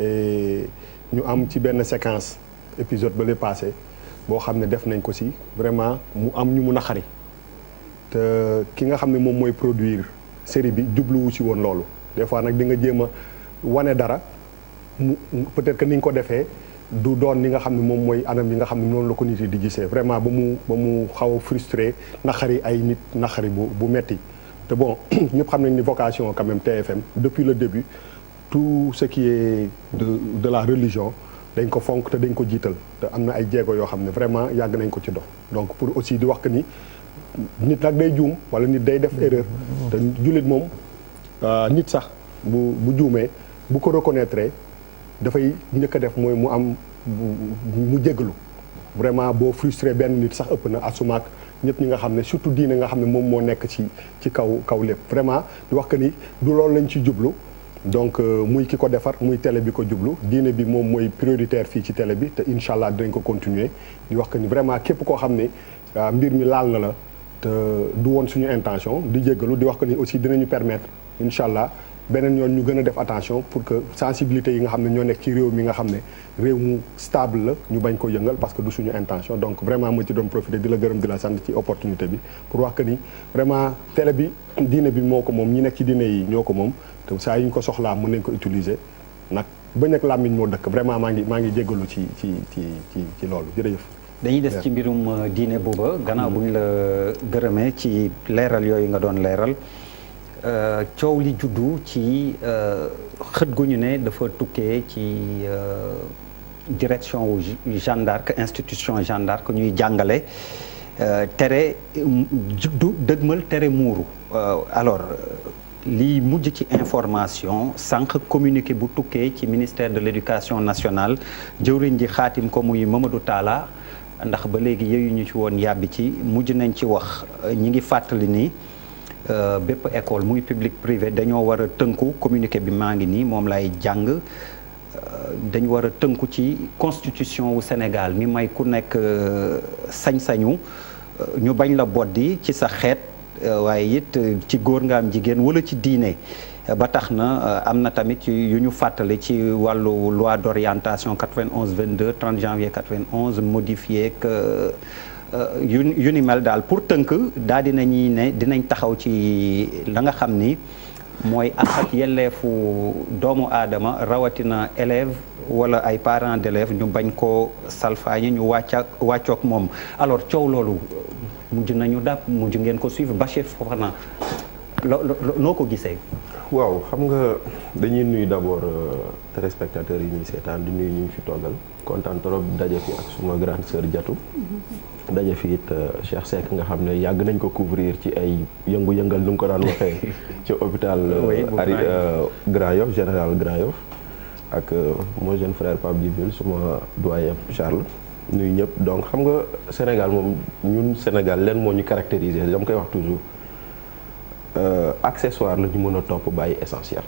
et ñu am ci benn séquence épisode ba le passé boo xam ne def nañ ko si vraiment mu am ñu mu naqari te ki nga xam ne moom mooy produire série bi jubluwu si woon loolu des fois nag di nga jéem a wane dara mu peut-être que ni nga ko defee du doon ni nga xam ne moom mooy anam yi nga xam ne noonu la ko nit yi di gisee vraiment ba mu xaw a frustré naqari ay nit naqari bu metti te bon ñëpp xam nañ ni vocation quand même TFM depuis le début tout ce qui est de la religion dañ ko fonk te dañ ko jiital te am na ay jéego yoo xam ne vraiment yàgg nañ ko ci dox donc pour aussi di wax que ni nit nag day juum wala nit day def erreur te jullit moom nit sax bu juumee bu ko reconnaître dafay njëkk a def mooy mu am mu jéggalu vraiment boo frustré benn nit sax ëpp na asumaak ñëpp ñi nga xam ne surtout diine nga xam ne moom moo nekk ci kaw lépp vraiment di wax que ni du loolu lañ ci jublu donc muy ki ko defar muy télé bi ko jublu diine bi moom mooy prioritaire fii ci télé bi te incha allah dinañ ko continuer di wax que ni vraiment képp koo xam ne mbir mi laal na la te du woon suñu intention di jéggalu di wax que ni aussi dinañu permettre incha allah beneen yoon ñu gën a def attention pour que sensibilité yi nga xam ne ñoo nekk ci réew mi nga xam ne réew mu stable la ñu bañ ko yëngal parce que du suñu intention donc vraiment ma ci doon profiter di la gërëm di la sant ci opportunité bi pour wax que ni vraiment télé bi diine bi moo ko moom ñi nekk ci diine yi ñoo ko moom te saa yi ñu ko soxlaa mën nañ ko utiliser nag bañ ak làmmiñ moo dëkk vraiment maa ngi jéggalu ci loolu jërëjëf. dañuy des ci mbirum diine booba gannaaw bu ñu la gërëmee ci leeral yooyu nga doon leeral. coow li juddu ci xët gu ñu ne dafa tukkee ci direction wu Jeanne d'Arc institution Jeanne d'Arc ñuy jàngale tere juddu dëgmal tere muuru alors lii mujj ci information sànq communiqué bu tukkee ci ministère de l'éducation nationale jëwriñ ji xaatim ko muy Mamadou Talla ndax ba léegi yooyu ñu ci woon yàbbi ci mujj nañ ci wax ñi ngi fàttali ni bépp école muy public privé dañoo war a tënku communiqué bi maa ngi nii moom lay jàng dañu war a tënku ci constitution wu Sénégal mi may ku nekk sañ-sañu ñu bañ la boddi ci sa xeet waaye it ci góor nga am jigéen wala ci diine ba tax na am na tamit yu ñu fàttali ci wàllu loi d'orientation 91-22 30 janvier 91 modifié que yu ni mel daal pour tënk daal dinañuy ne dinañ taxaw ci la nga xam ni mooy àq ak yelleefu doomu aadama rawatina élève wala ay parents d'élèves ñu bañ koo salfaañi ñu wàccook moom alors coow loolu mujj nañu dàpp mujj ngeen ko suivre Bachir Fofana noo ko gisee. waaw xam nga dañuy nuyu d'abord téléspectateurs yi ñuy seetaan di nuyu ñu fi toogal kontaan trop daje fi ak suma grande sœur Diatou. daje fi it Cheikh Seck nga xam ne yàgg nañ ko couvrir ci ay yëngu-yëngal nu nga ko daan waxee ci hôpital Grand Yoff général Grand Yoff ak mon jeune frère Pape Djibril suma doyen Charles nuyu ñëpp donc xam nga Sénégal moom ñun Sénégal leen moo ñu caractériser dama koy wax toujours accessoire la ñu mën a topp bàyyi essentiel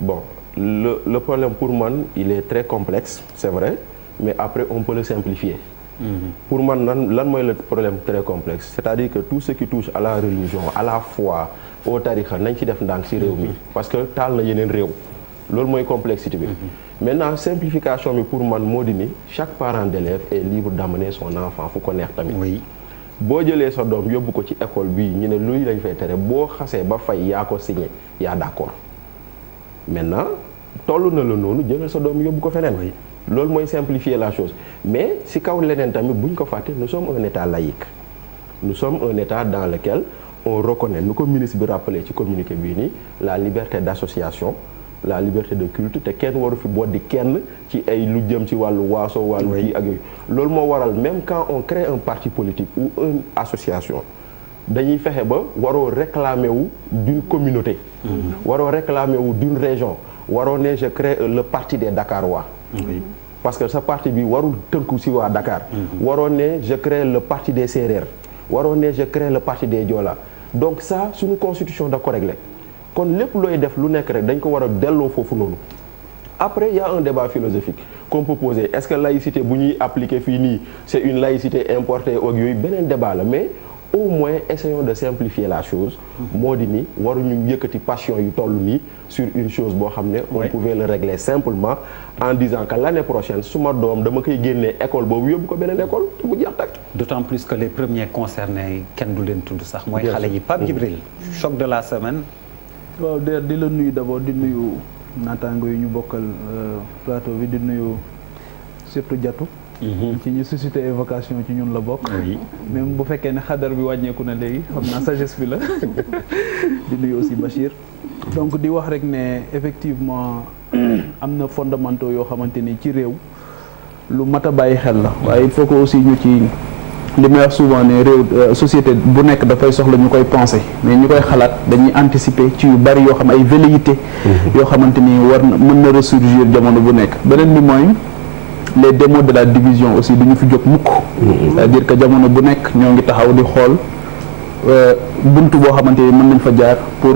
bon le problème pour man il est très complexe c'est vrai mais après on peut le simplifier. Pour man lan mooy le problème très complexe c'est-à-dire que tout ce qui touche à la religion à la foi au tarixa nañ ci def ndànk ci réew mi parce que taal na yeneen réew loolu mooy complexité bi. Maintenant simplification bi pour man moo di ni chaque parent d'élève est libre d'amener son enfant fu ko neex tamit. Oui. boo jëlee sa doom yóbbu ko ci école bii ñu ne luy lañ fay tere boo xasee ba fay yaa ko signé yaa d'accord maintenant toll na la noonu jëlal sa doom yóbbu ko feneen. loolu mooy simplifier la chose mais si kaw leneen tamit buñ ko fàtte nous sommes un état laïque nous sommes un état dans lequel on reconnaît nu ko ministre bi rappelé ci communiqué bii nii la liberté d'association la liberté de culte te kenn waru fi boddi kenn ci ay lu jëm ci wàllu waaso wàllu kii ak yooyu loolu moo waral même quand on crée un parti politique ou une association dañuy fexe ba waroo réclamer wu d'une communauté waroo réclamer wu d'une région waroo ne je crée le parti des Dakarois. Oui. Parce que sa parti bi warul tënku si waa Dakar. waroo ne je crée le parti des Sérères waroo ne je crée le parti des Joola donc ça suñu constitution da ko régler kon lépp looy def lu nekk rek dañ ko war a delloo foofu noonu. Après il y a un débat philosophique qu'on peut poser est-ce que laïcité bu ñuy appliquer fii nii c'est une laïcité importée ak yooyu beneen débat la mais au moins essayons de simplifier la chose. moo di ni waruñu yëkkati passion yu toll nii sur une chose boo xam ne on pouvait le régler simplement en disant que l'année prochaine suma doom dama koy génnee école boobu yóbbu ko beneen école te mu jeex takk. d'autant plus que les premiers concernés kenn du leen tudd sax mooy xale yi Pape Djibril choc de la semaine. waaw di la nuyu d'abord di nuyu naataango yi ñu bokkal plateau bi di nuyu surtout Diatou. ci ñu suscité évocation ci ñun la bokk. même bu fekkee ne xadar bi wàññeeku na léegi xam naa sagesse bi la di nuyu aussi Bachir. donc di wax rek ne effectivement am na fondamentaux yoo xamante ni ci réew lu mat a bàyyi xel la waaye il faut que aussi ñu ci li may wax souvent ne réew société bu nekk dafay soxla ñu koy penser mais ñu koy xalaat dañuy anticiper ci yu bari yoo xam ay velléités yoo xamante ni war na mën na ressurgir jamono bu nekk beneen bi mooy les démons de la division aussi du ñu fi jóg mukk c'est-à-dire que jamono bu nekk ñoo ngi taxaw di xool buntu boo xamante ni mën nañ fa jaar pour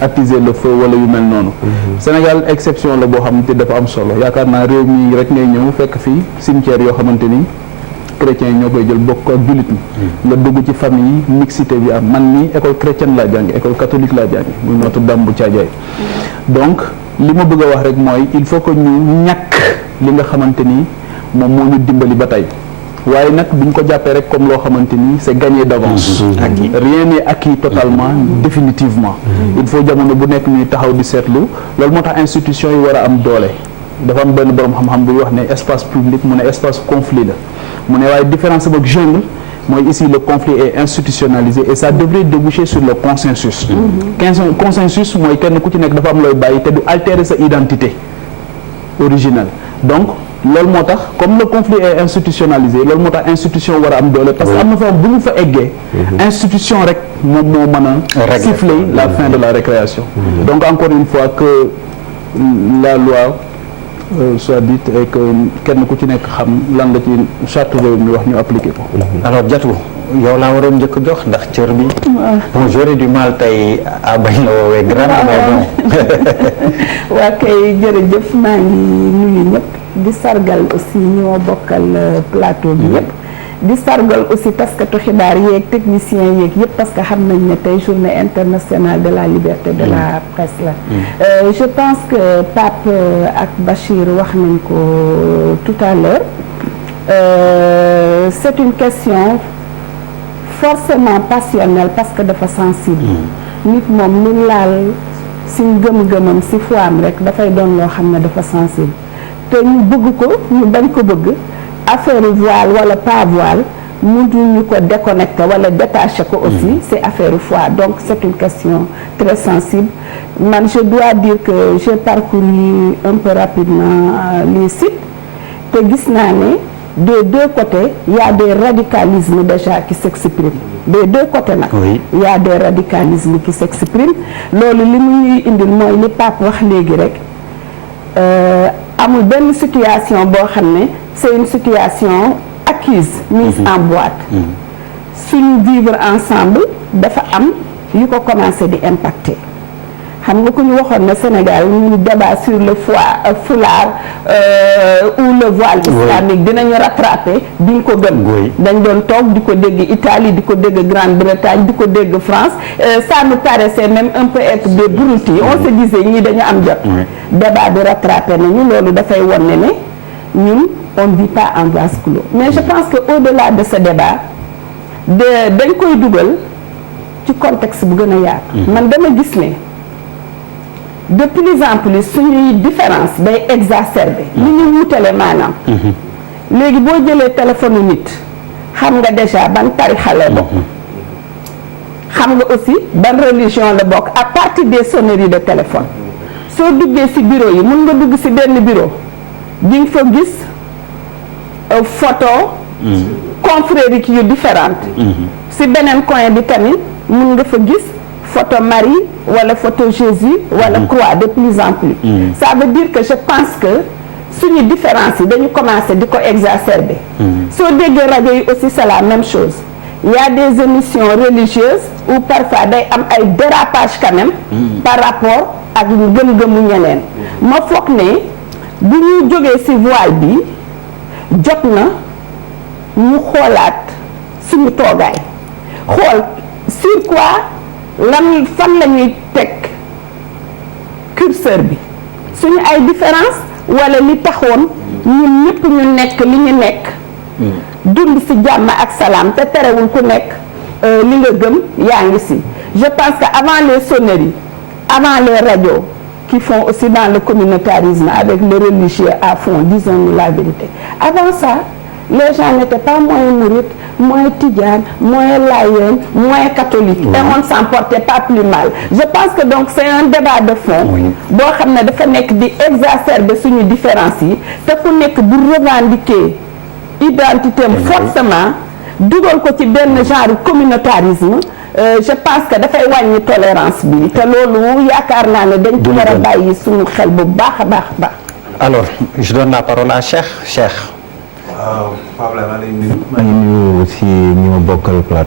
attiser le feu wala yu mel noonu. Sénégal exception la boo xamante dafa am solo yaakaar naa réew mi rek ngay ñëw fekk fii cimetière yoo xamante ni chrétiens yi ñoo koy jël bokk ak jullit ñi. nga dugg ci famille yi mixité bi am man nii école chrétienne laa jàngi école catholique laa jàngi muy Notre-Dame bu Thiadiaye donc li ma bëgg a wax rek mooy il faut que ñu ñàkk li nga xamante ni moom moo ñu dimbali ba tey waaye nag duñ ko jàppee rek comme loo xamante ni c'est gagné d'avance. Rien n'est acquis totalement définitivement. Il faut jamono bu nekk ñuy taxaw di seetlu loolu moo tax institution yi war a am doole dafa am benn borom xam-xam buy wax ne espace public mu ne espace conflit la mu ne waaye différence ak jungle mooy ici le conflit est institutionnalisé et ça devrait déboucher sur le consensus. Consensus mooy kenn ku ci nekk dafa am looy bàyyi te du altérer sa identité originelle donc loolu moo tax comme le conflit est institutionnalisé loolu moo tax institution war a am doole parce que am na fa bu ñu fa eggee institution rek moom moo mën a siffler la fin de la récréation donc encore une fois que la loi soit dite et que kenn ku ci nekk xam lan la ci charte réew mi wax ñu appliquer ko. alors Diatou yow laa waroon njëkk jox ndax cër bi. bon j'aurais du mal tey à bañ la woowee grand mais bon. waa kay jërëjëf maa ngi nuyu ñëpp di sargal aussi ñoo bokkal plateau bi yëpp. di sargal aussi taskatu xibaar yeeg technicien yeeg yëpp parce que xam nañ ne tey journée internationale de la liberté de la presse la. Je pense que Pape ak Bachir wax nañ ko tout à l'heure c'est une question forcément passionnelle parce que dafa sensible. nit moom lu laal si gëm-gëmam si foam rek dafay doon loo xam ne dafa sensible te ñu bëgg ko ñu bañ ko bëgg. affaire voile wala pas voile mënuñu ko déconnecté wala détaché ko aussi c'est affaire foi donc c'est une question très sensible man je dois dire que j'ai parcouru un peu rapidement les sites te gis naa ne des deux côtés il y a des radicalismes déjà qui s'expriment des deux côtés nag il y a des radicalismes qui s'expriment loolu li muy indil mooy li Pape wax léegi rek amul benn situation boo xam ne c'est une situation acquise mise en boîte suñu vivre ensemble dafa am yu ko commencé di impacter xam nga ku ñu waxoon ne Sénégal ñu débat sur le foulard ou le voile islamique dinañu rattraper duñ ko gëm dañ doon toog di ko dégg Italie di ko dégg Grande-Bretagne di ko dégg France ça nous paraissait même un peu être des broutilles on se disait ñii dañu am jot débat bi rattraper nañu loolu dafay won ne ñun on ne vit pas en vase clos mais je pense que au-delà de ce débat dañ koy dugal ci contexte bu gën a yaatu man dama gis ne de plus en plus suñuy différence day exacerbé li ñu wutale maanaam léegi boo jëlee téléphone nit xam nga déjà ban tarixa la bokk xam nga aussi ban religion la bokk à partir des sonneries de téléphone soo duggee ci bureau yi mun nga dugg ci benn bureau di nga fa gis photo confrériques yu différentes ci beneen coin bi tamit mun nga fa gis photo Marie wala photo Jésus wala croix de plus en plus ça veut dire que je pense que suñu différence yi dañu commencé di ko exacerber soo déggee rajo yi aussi c'est la même chose il y a des émissions religieuses où parfois day am ay dérapage quand même par rapport ak ñu gëm-gëmu ñeneen ma foog ne bu ñu jógee ci voile bi jot na ñu xoolaat suñu toogaay xool sur quoi fan la ñuy teg curseur bi suñu ay différence wala li taxoon ñun ñëpp ñu nekk li ñu nekk dund ci jàmm ak salaam te terewul ku nekk li nga gëm yaa ngi ci. Je pense que avant les sonneries, avant les radios qui font aussi dans le communautarisme avec le religieux à fond, disons-nous la vérité. Avant ça, les gens n'étaient pas moins mourides, moins tidianes, moins laïens, moins catholiques. Et on ne s'en portait pas plus mal. Je pense que donc c'est un débat de fond. Boo xam ne dafa nekk di exacerber suñu différence yi te ku nekk bu revendiquer identité am forcément dugal ko ci benn genre communautarisme. Je pense que dafay wàññi tolérance bi te loolu yaakaar naa ne dañ ci war a bàyyi suñu xel bu baax a baax a baax. Alors je donne la parole à Cheikh. waaw Pape Lay maa ngi nuyu aussi ñi ma bokkal plateau